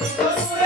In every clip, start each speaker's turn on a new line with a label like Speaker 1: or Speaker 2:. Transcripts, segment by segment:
Speaker 1: Thank you.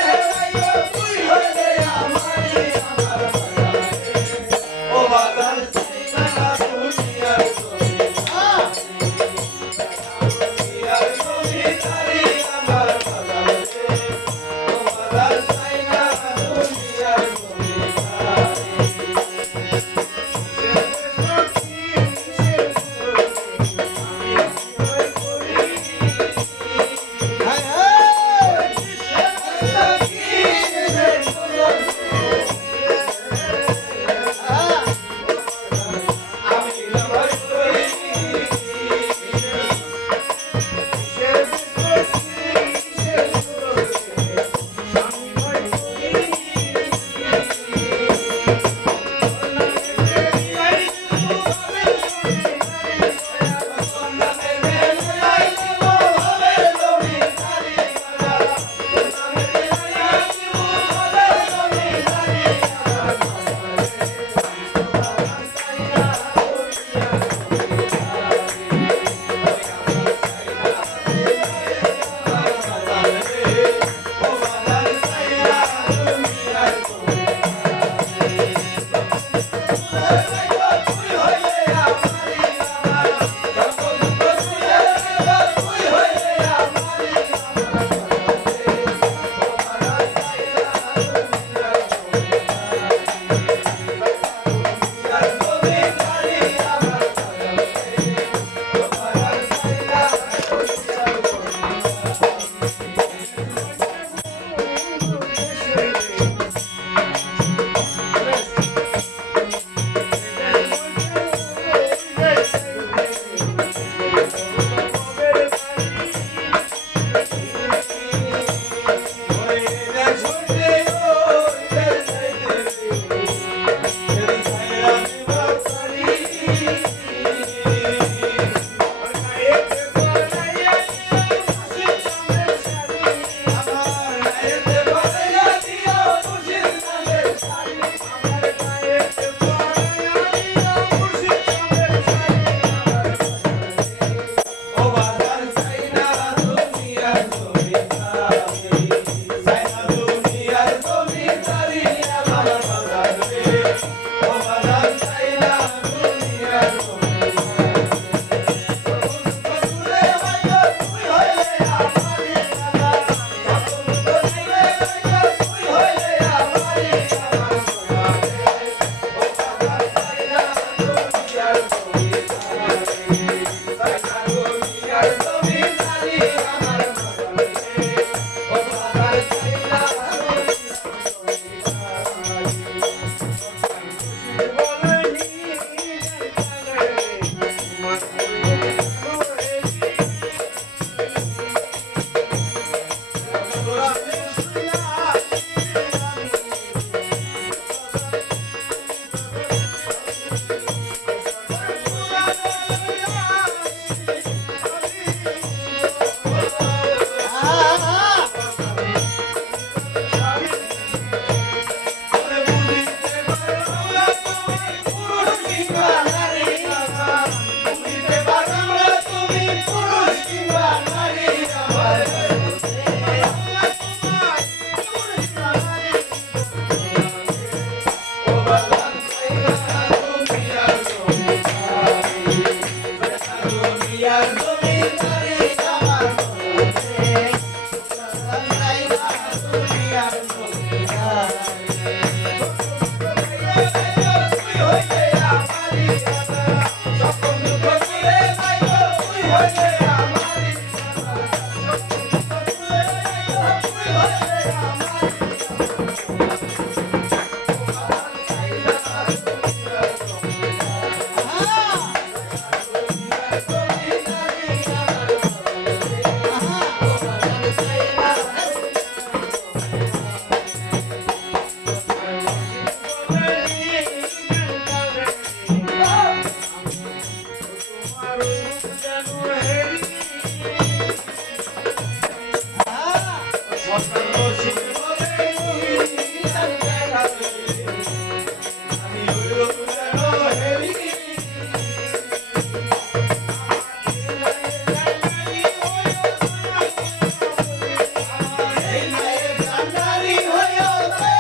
Speaker 1: হয়ে